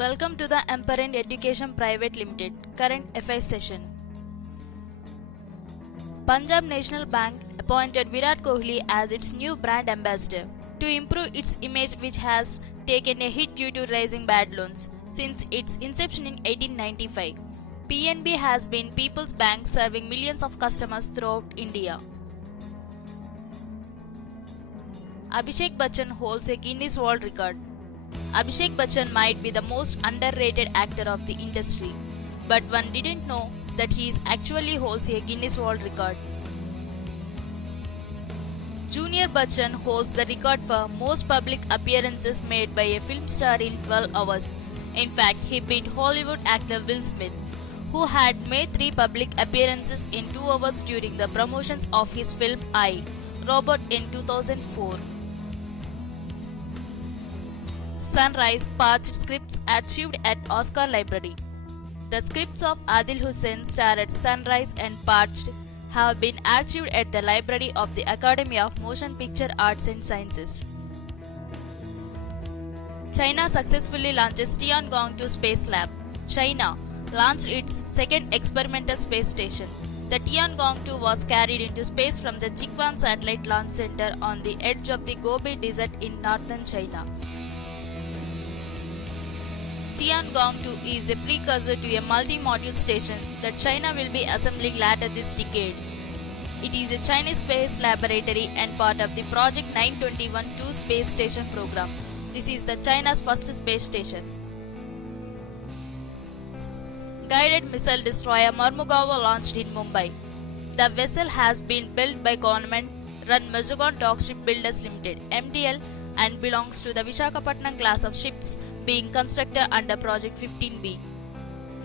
Welcome to the Aspirants Education Private Limited Current Affairs session. Punjab National Bank appointed Virat Kohli as its new brand ambassador to improve its image, which has taken a hit due to rising bad loans since its inception in 1895. PNB has been People's Bank, serving millions of customers throughout India. Abhishek Bachchan holds a Guinness World Record. Abhishek Bachchan might be the most underrated actor of the industry, but one didn't know that he actually holds a Guinness World Record. Junior Bachchan holds the record for most public appearances made by a film star in 12 hours. In fact, he beat Hollywood actor Will Smith, who had made 3 public appearances in 2 hours during the promotions of his film I, Robot in 2004. Sunrise Parched scripts archived at Oscar Library. The scripts of Adil Hussain starred Sunrise and Parched have been archived at the library of the Academy of Motion Picture Arts and Sciences. China successfully launches Tiangong 2 Space Lab. China launched its second experimental space station. The Tiangong 2 was carried into space from the Jiquan Satellite Launch Center on the edge of the Gobi Desert in northern China. Tiangong 2 is a precursor to a multi-module station that China will be assembling later this decade. It is a Chinese space laboratory and part of the Project 921 2 space station program. This is the China's first space station. Guided missile destroyer Mormugao launched in Mumbai. The vessel has been built by government-run Mazagon Dock Shipbuilders Limited (MDL) and belongs to the Visakhapatnam class of ships being constructed under Project 15B.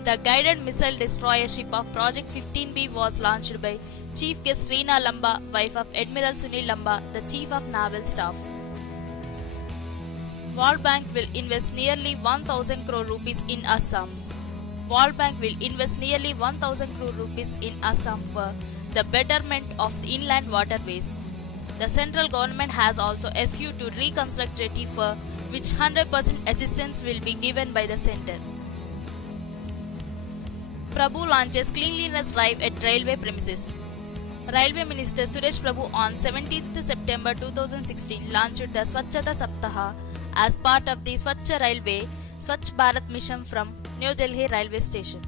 The guided missile destroyer ship of Project 15B was launched by Chief Guest Reena Lamba, wife of Admiral Sunil Lamba, the Chief of Naval Staff. World Bank will invest nearly 1,000 crore rupees in Assam. World Bank will invest nearly 1,000 crore rupees in Assam for the betterment of the inland waterways. The central government has also issued to reconstruct jetty, for which 100% assistance will be given by the centre. Prabhu launches cleanliness drive at railway premises. Railway Minister Suresh Prabhu on 17th September 2016 launched the Swachhata Saptaha as part of the Swachh Railway Swachh Bharat mission from New Delhi railway station.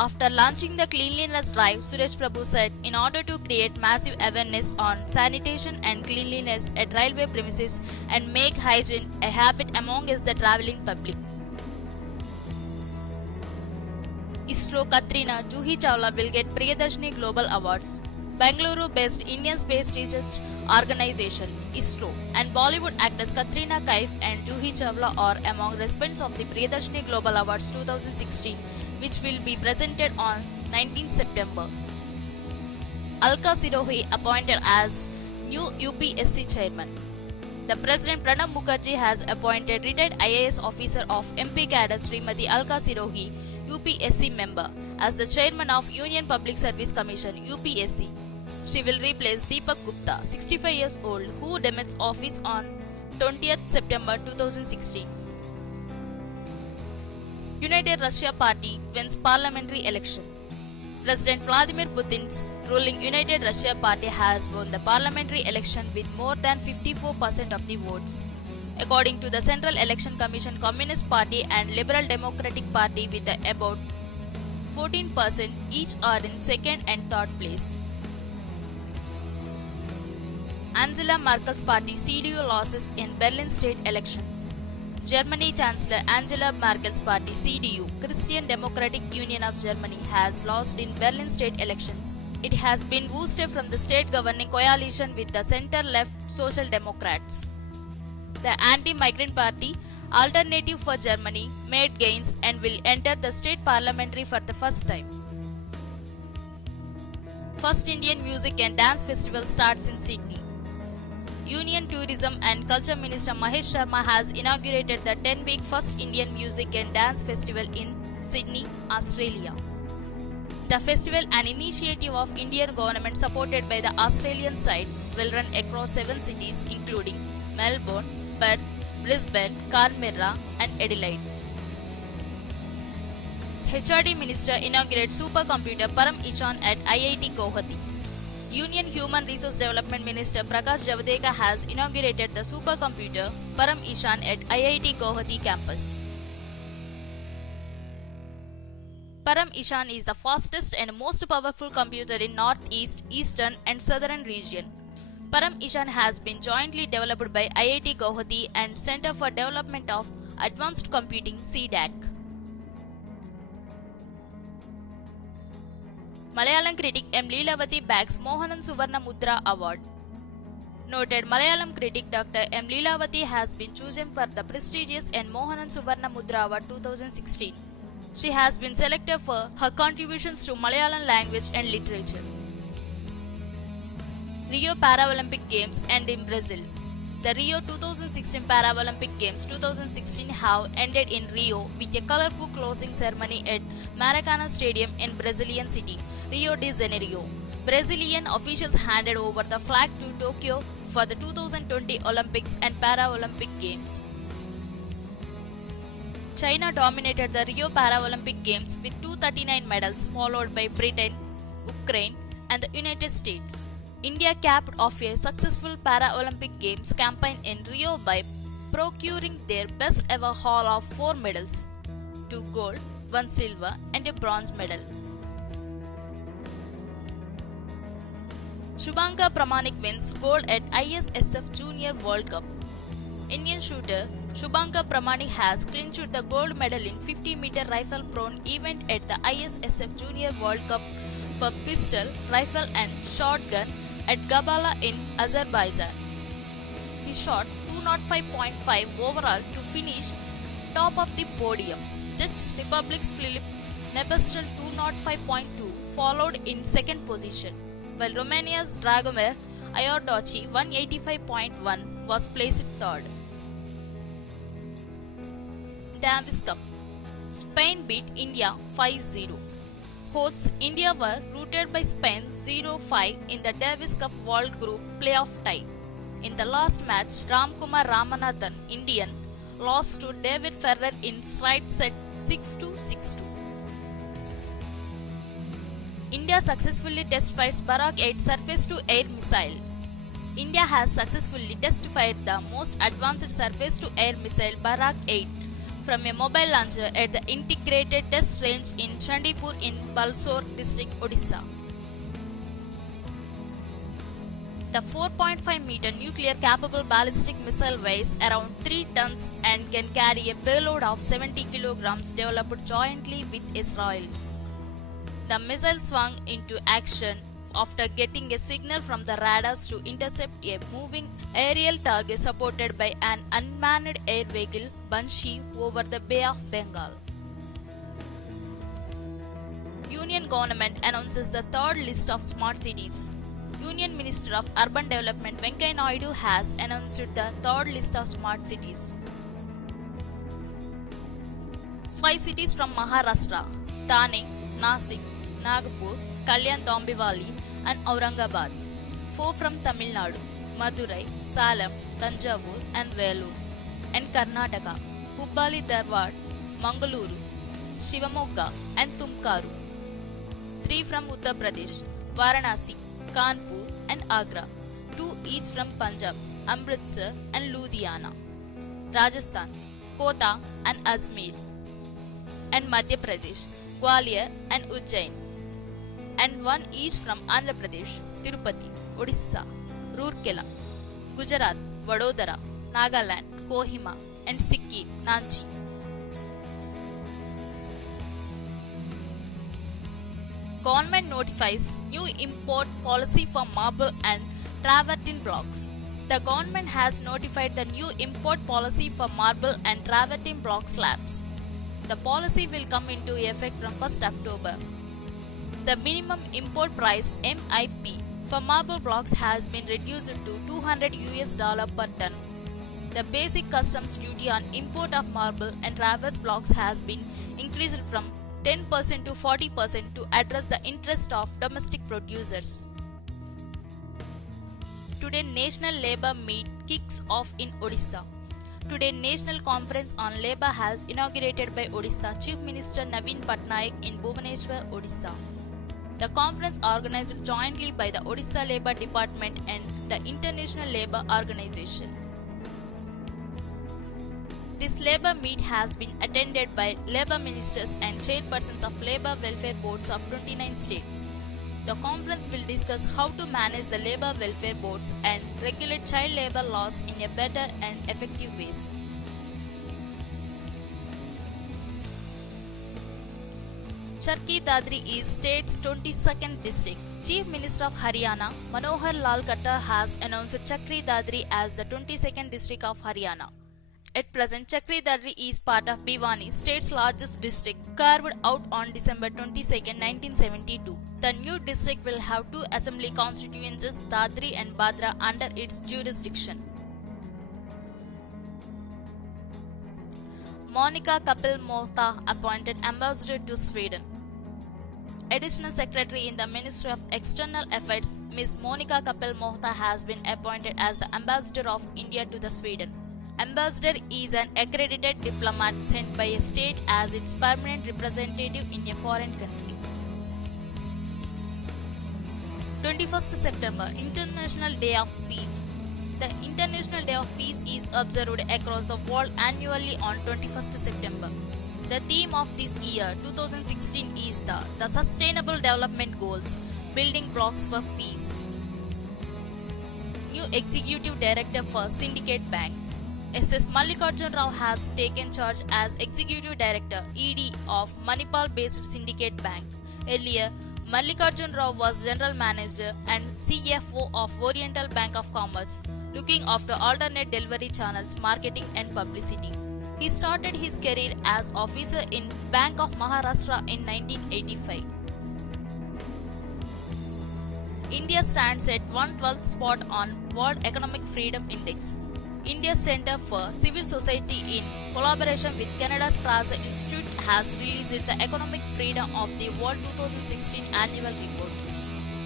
After launching the cleanliness drive, Suresh Prabhu said, in order to create massive awareness on sanitation and cleanliness at railway premises and make hygiene a habit among the travelling public. ISRO Katrina Juhi Chawla will get Priyadarshini Global Awards. Bangalore-based Indian Space Research Organization (ISRO) and Bollywood actors Katrina Kaif and Juhi Chawla are among recipients of the Priyadarshini Global Awards 2016, which will be presented on 19 September. Alka Sirohi appointed as new UPSC chairman. The President Pranab Mukherjee has appointed retired IAS officer of MP cadre Srimati Alka Sirohi, UPSC member, as the chairman of Union Public Service Commission (UPSC). She will replace Deepak Gupta, 65 years old, who demits office on 20th September 2016. United Russia Party wins parliamentary election. President Vladimir Putin's ruling United Russia Party has won the parliamentary election with more than 54% of the votes. According to the Central Election Commission, Communist Party and Liberal Democratic Party with about 14% each are in second and third place. Angela Merkel's party CDU losses in Berlin state elections. Germany Chancellor Angela Merkel's party CDU, Christian Democratic Union of Germany, has lost in Berlin state elections. It has been boosted from the state governing coalition with the center-left Social Democrats. The anti-migrant party Alternative for Germany made gains and will enter the state parliamentary for the first time. First Indian Music and Dance Festival starts in Sydney. Union Tourism and Culture Minister Mahesh Sharma has inaugurated the 10-week First Indian Music and Dance Festival in Sydney, Australia. The festival, an initiative of Indian government supported by the Australian side, will run across 7 cities including Melbourne, Perth, Brisbane, Canberra, and Adelaide. HRD Minister inaugurates supercomputer Param Ishan at IIT Guwahati. Union Human Resource Development Minister Prakash Javadekar has inaugurated the supercomputer Param Ishan at IIT Guwahati campus. Param Ishan is the fastest and most powerful computer in Northeast, Eastern and Southern region. Param Ishan has been jointly developed by IIT Guwahati and Center for Development of Advanced Computing (CDAC). Malayalam critic M. Leelavati bags Mohanan Suvarna Mudra Award. Noted Malayalam critic Dr. M. Leelavati has been chosen for the prestigious N. Mohanan Suvarna Mudra Award 2016. She has been selected for her contributions to Malayalam language and literature. Rio Paralympic Games end in Brazil. The Rio 2016 Paralympic Games 2016 have ended in Rio with a colorful closing ceremony at Maracanã Stadium in Brazilian city, Rio de Janeiro. Brazilian officials handed over the flag to Tokyo for the 2020 Olympics and Paralympic Games. China dominated the Rio Paralympic Games with 239 medals, followed by Britain, Ukraine, and the United States. India capped off a successful Paralympic Games campaign in Rio by procuring their best ever haul of 4 medals, 2 gold, 1 silver, and a bronze medal. Shubhankar Pramanik wins gold at ISSF Junior World Cup. Indian shooter Shubhankar Pramanik has clinched the gold medal in 50-meter rifle prone event at the ISSF Junior World Cup for pistol, rifle and shotgun at Gabala in Azerbaijan. He shot 205.5 overall to finish top of the podium. Czech Republic's Filip Nebestel 205.2 followed in second position, while Romania's Dragomir Iordoci 185.1 was placed third. Davis Cup. Spain beat India 5-0. Hosts India were routed by Spain 0-5 in the Davis Cup World Group playoff tie. In the last match, Ramkumar Ramanathan, Indian, lost to David Ferrer in straight set 6-2, 6-2. India successfully test-fires Barak 8 surface-to-air missile. India has successfully test-fired the most advanced surface-to-air missile Barak 8 from a mobile launcher at the Integrated Test Range in Chandipur in Balsore district, Odisha. The 4.5-meter nuclear-capable ballistic missile weighs around 3 tons and can carry a payload of 70 kilograms developed jointly with Israel. The missile swung into action after getting a signal from the radars to intercept a moving aerial target supported by an unmanned air vehicle Banshee over the Bay of Bengal. Union government announces the third list of smart cities. Union Minister of Urban Development Venkaiah Naidu has announced the third list of smart cities. 5 cities from Maharashtra: Thane, Nasik, Nagpur, Kalyan Dombivali, and Aurangabad. 4 from Tamil Nadu: Madurai, Salem, Tanjavur, and Vellore. And Karnataka: Hubbali Dharwad, Mangaluru, Shivamogga, and Tumkaru. 3 from Uttar Pradesh: Varanasi, Kanpur, and Agra. 2 each from Punjab, Amritsar, and Ludhiana. Rajasthan: Kota and Ajmer. And Madhya Pradesh: Gwalior and Ujjain. And 1 each from Andhra Pradesh, Tirupati, Odisha, Rourkela, Gujarat, Vadodara, Nagaland, Kohima, and Sikkim, Ranchi. Government notifies new import policy for marble and travertine blocks. The government has notified the new import policy for marble and travertine block slabs. The policy will come into effect from 1st October. The minimum import price (MIP) for marble blocks has been reduced to $200 per ton. The basic customs duty on import of marble and traverse blocks has been increased from 10% to 40% to address the interest of domestic producers. Today, National Labour Meet kicks off in Odisha. Today, National Conference on Labour has inaugurated by Odisha Chief Minister Naveen Patnaik in Bhubaneswar, Odisha. The conference organized jointly by the Odisha Labour Department and the International Labour Organization. This labour meet has been attended by labour ministers and chairpersons of labour welfare boards of 29 states. The conference will discuss how to manage the labour welfare boards and regulate child labour laws in a better and effective ways. Charkhi Dadri is state's 22nd district. Chief Minister of Haryana, Manohar Lal Khattar, has announced Charkhi Dadri as the 22nd district of Haryana. At present, Charkhi Dadri is part of Bhiwani, state's largest district, carved out on December 22, 1972. The new district will have two assembly constituencies, Dadri and Badra, under its jurisdiction. Monica Kapil Mohta appointed ambassador to Sweden. Additional Secretary in the Ministry of External Affairs, Ms. Monica Kapil Mohta, has been appointed as the ambassador of India to the Sweden. Ambassador is an accredited diplomat sent by a state as its permanent representative in a foreign country. 21st September, International Day of Peace. The International Day of Peace is observed across the world annually on 21st September. The theme of this year, 2016, is the Sustainable Development Goals, Building Blocks for Peace. New Executive Director for Syndicate Bank. S.S. Mallikarjun Rao has taken charge as Executive Director (ED) of Manipal-based Syndicate Bank. Earlier, Mallikarjun Rao was General Manager and CFO of Oriental Bank of Commerce, looking after alternate delivery channels, marketing and publicity. He started his career as officer in Bank of Maharashtra in 1985. India stands at 112th spot on World Economic Freedom Index. India's Centre for Civil Society, in collaboration with Canada's Fraser Institute, has released the Economic Freedom of the World 2016 Annual Report.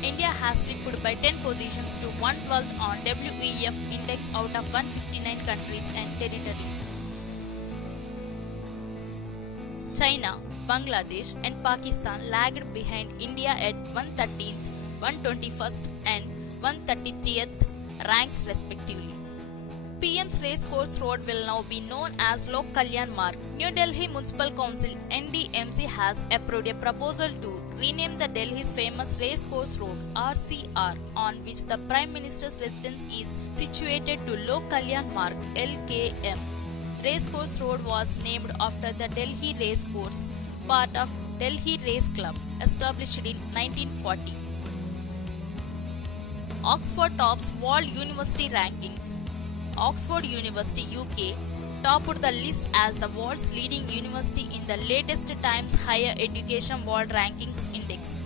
India has slipped by 10 positions to 112th on WEF Index out of 159 countries and territories. China, Bangladesh and Pakistan lagged behind India at 113th, 121st and 133th ranks respectively. PM's Racecourse Road will now be known as Lok Kalyan Marg. New Delhi Municipal Council (NDMC) has approved a proposal to rename the Delhi's famous Racecourse Road (RCR), on which the Prime Minister's residence is situated, to Lok Kalyan Marg (LKM). Racecourse Road was named after the Delhi Racecourse, part of Delhi Race Club, established in 1940. Oxford tops World University Rankings. Oxford University, UK, topped the list as the world's leading university in the latest Times Higher Education World Rankings Index.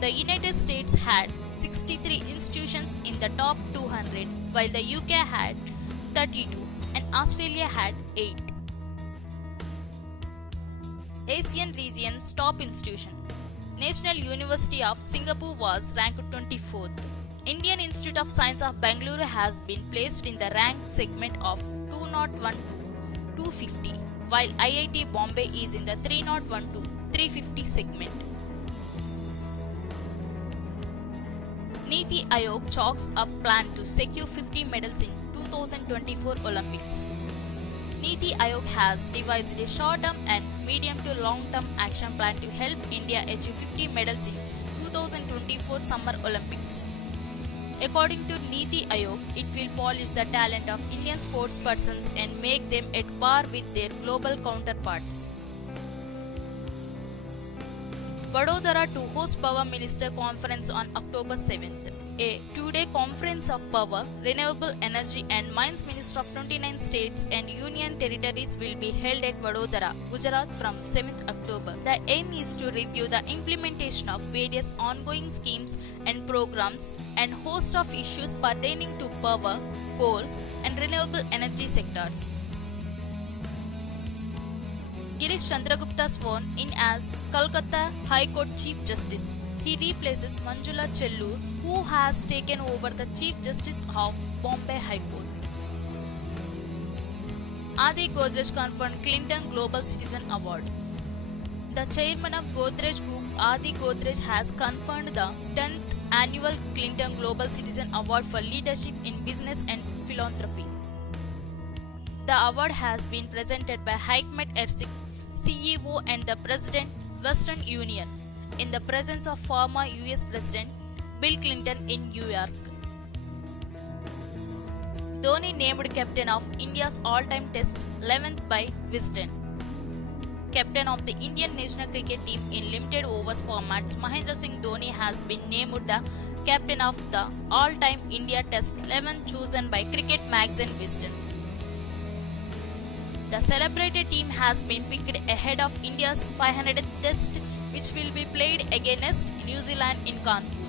The United States had 63 institutions in the top 200, while the UK had 32 and Australia had 8. Asian region's top institution. National University of Singapore was ranked 24th. Indian Institute of Science of Bangalore has been placed in the rank segment of 201 to 250, while IIT Bombay is in the 301 to 350 segment. Niti Aayog chalks up plan to secure 50 medals in 2024 Olympics. Niti Aayog has devised a short-term and medium to long-term action plan to help India achieve 50 medals in 2024 Summer Olympics. According to Niti Aayog, it will polish the talent of Indian sportspersons and make them at par with their global counterparts. Vadodara to host Power Minister Conference on October 7th. A two-day conference of power, renewable energy and mines ministers of 29 states and union territories will be held at Vadodara, Gujarat from 7th October. The aim is to review the implementation of various ongoing schemes and programs and host of issues pertaining to power, coal and renewable energy sectors. Girish Chandragupta sworn in as Kolkata High Court Chief Justice. He replaces Manjula Chellur, who has taken over the Chief Justice of Bombay High Court. Adi Godrej conferred Clinton Global Citizen Award. The chairman of Godrej Group, Adi Godrej, has conferred the 10th annual Clinton Global Citizen Award for leadership in business and philanthropy. The award has been presented by Hikmet Ersik, CEO and the President, Western Union, in the presence of former US President Bill Clinton in New York. Dhoni named captain of India's all-time Test 11th by Wisden. Captain of the Indian national cricket team in limited overs formats, Mahendra Singh Dhoni has been named the captain of the all-time India Test 11 chosen by cricket magazine Wisden. The celebrated team has been picked ahead of India's 500th Test, which will be played against New Zealand in Kanpur.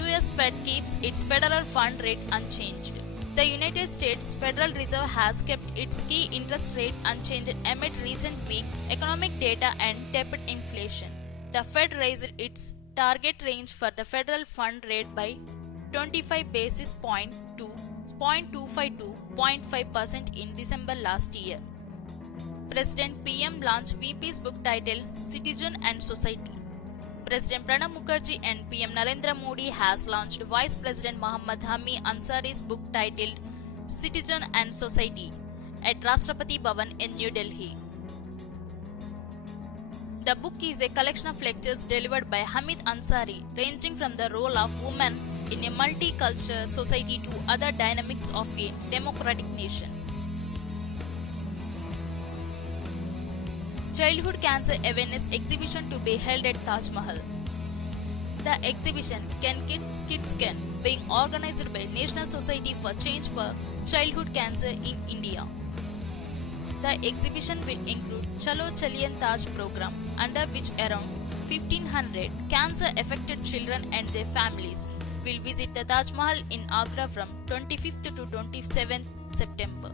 US Fed keeps its federal fund rate unchanged. The United States Federal Reserve has kept its key interest rate unchanged amid recent weak economic data and tepid inflation. The Fed raised its target range for the federal fund rate by 25 basis points to 0.25 to 0.5% in December last year. President PM launched VP's book titled Citizen and Society. President Pranab Mukherjee and PM Narendra Modi has launched Vice President Mohammad Hamid Ansari's book titled Citizen and Society at Rashtrapati Bhavan in New Delhi. The book is a collection of lectures delivered by Hamid Ansari, ranging from the role of women in a multicultural society to other dynamics of a democratic nation. Childhood Cancer Awareness Exhibition to be held at Taj Mahal. The exhibition Can Kids Kids Can, being organized by National Society for Change for Childhood Cancer in India. The exhibition will include Chalo Chaliyan Taj program, under which around 1500 cancer-affected children and their families will visit the Taj Mahal in Agra from 25th to 27th September.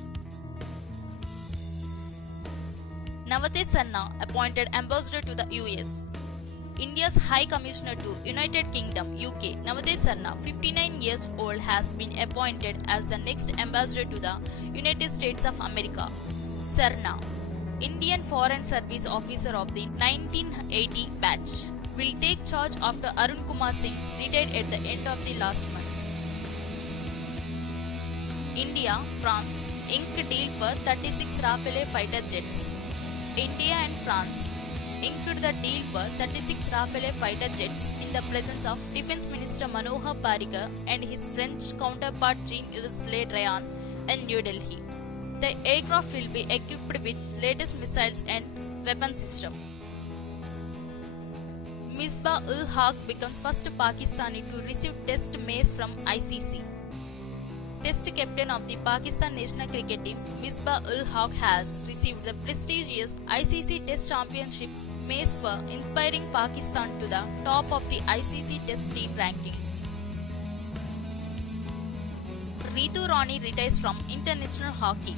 Navadip Sarna appointed ambassador to the US. India's High Commissioner to United Kingdom UK, Navadip Sarna, 59 years old, has been appointed as the next ambassador to the United States of America. Sarna, Indian Foreign Service officer of the 1980 batch, will take charge after Arun Kumar Singh retired at the end of the last month. India, France inked deal for 36 Rafale fighter jets. India and France inked the deal for 36 Rafale fighter jets in the presence of Defence Minister Manohar Parishkar and his French counterpart Jean-Yves Le Drian in New Delhi. The aircraft will be equipped with latest missiles and weapon system. Misbah-ul-Haq becomes first Pakistani to receive Test mace from ICC. Test captain of the Pakistan national cricket team, Misbah-ul-Haq, has received the prestigious ICC Test Championship mace for inspiring Pakistan to the top of the ICC Test team rankings. Ritu Rani retires from international hockey.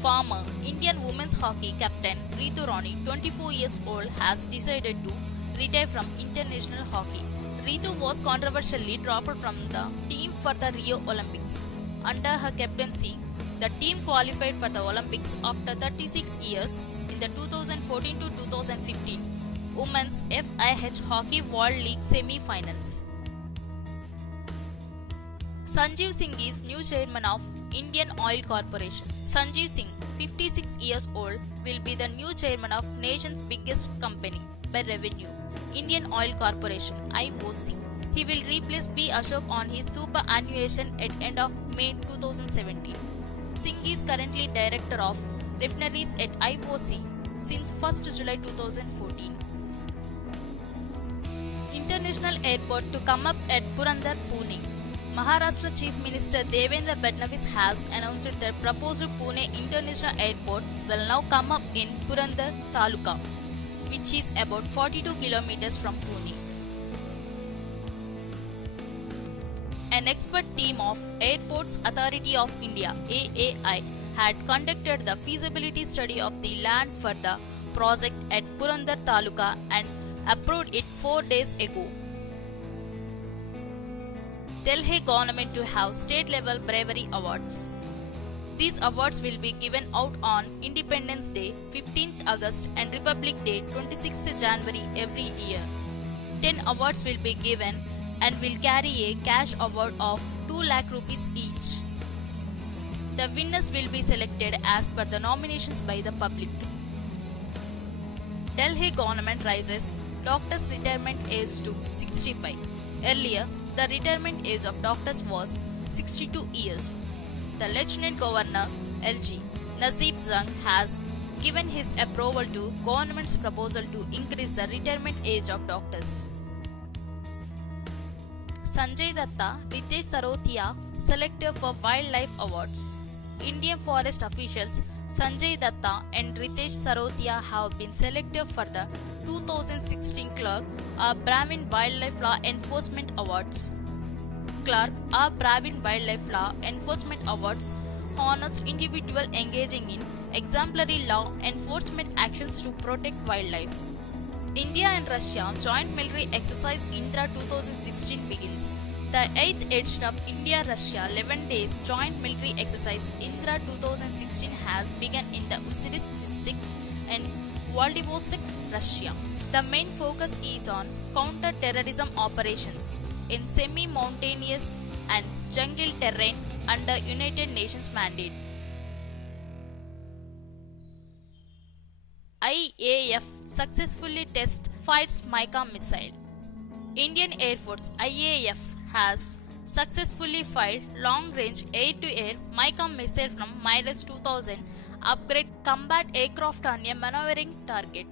Former Indian women's hockey captain Ritu Rani, 24 years old, has decided to retire from international hockey. Ritu was controversially dropped from the team for the Rio Olympics. Under her captaincy, the team qualified for the Olympics after 36 years in the 2014 to 2015 Women's FIH Hockey World League semi-finals. Sanjeev Singh is new chairman of Indian Oil Corporation. Sanjeev Singh, 56 years old, will be the new chairman of nation's biggest company by revenue, Indian Oil Corporation (IOC). He will replace B. Ashok on his superannuation at end of May 2017. Singh is currently director of refineries at IOC since 1st July 2014. International airport to come up at Purandar, Pune. Maharashtra Chief Minister Devendra Fadnavis has announced that proposed Pune International Airport will now come up in Purandar Taluka, which is about 42 kilometers from Pune. An expert team of Airports Authority of India (AAI) had conducted the feasibility study of the land for the project at Purandar Taluka and approved it 4 days ago. Delhi government to have state-level bravery awards. These awards will be given out on Independence Day 15th August and Republic Day 26th January every year. 10 awards will be given and will carry a cash award of 2 lakh rupees each. The winners will be selected as per the nominations by the public. Delhi government raises doctors' retirement age to 65. Earlier, the retirement age of doctors was 62 years. The Lieutenant Governor LG Nazib Jung has given his approval to government's proposal to increase the retirement age of doctors. Sanjay Datta, Ritesh Sarotia selected for Wildlife Awards. Indian forest officials Sanjay Datta and Ritesh Sarotia have been selected for the 2016 Clerk Brahmin Wildlife Law Enforcement Awards. Clerk Brahmin Wildlife Law Enforcement Awards honors individuals engaging in exemplary law enforcement actions to protect wildlife. India and Russia joint military exercise Indra 2016 begins. The 8th edition of India-Russia 11 days joint military exercise Indra 2016 has begun in the Uziris district in Vladivostok, Russia. The main focus is on counter-terrorism operations in semi-mountainous and jungle terrain under United Nations mandate. IAF successfully fights Mica missile. Indian Air Force IAF has successfully fired long-range air-to-air Mica missile from Mirage 2000 upgrade combat aircraft on a maneuvering target.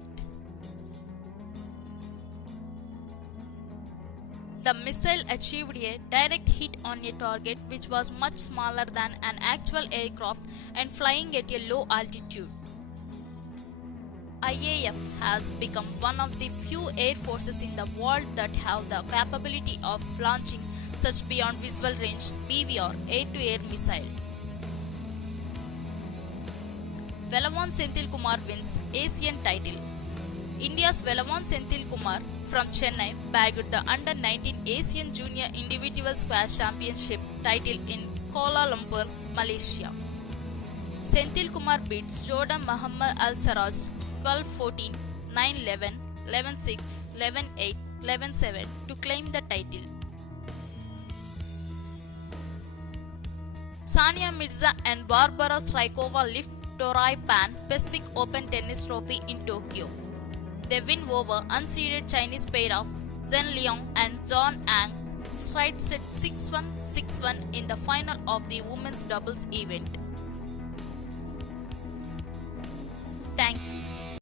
The missile achieved a direct hit on a target which was much smaller than an actual aircraft and flying at a low altitude. IAF has become one of the few air forces in the world that have the capability of launching such beyond visual range BVR air-to-air missile. Velavan Senthil Kumar wins Asian title. India's Velavan Senthil Kumar from Chennai bagged the Under-19 Asian Junior Individual Squash Championship title in Kuala Lumpur, Malaysia. Senthil Kumar beats Jordan Muhammad Al Sarraj 12-14, 9-11, 11-6, 11-8, 11-7 to claim the title. Sania Mirza and Barbara Strykova lift Torai Pan Pacific Open Tennis Trophy in Tokyo. They win over unseeded Chinese pair of Zhen Liang and Zhong Ang straight set 6-1, 6-1 in the final of the women's doubles event.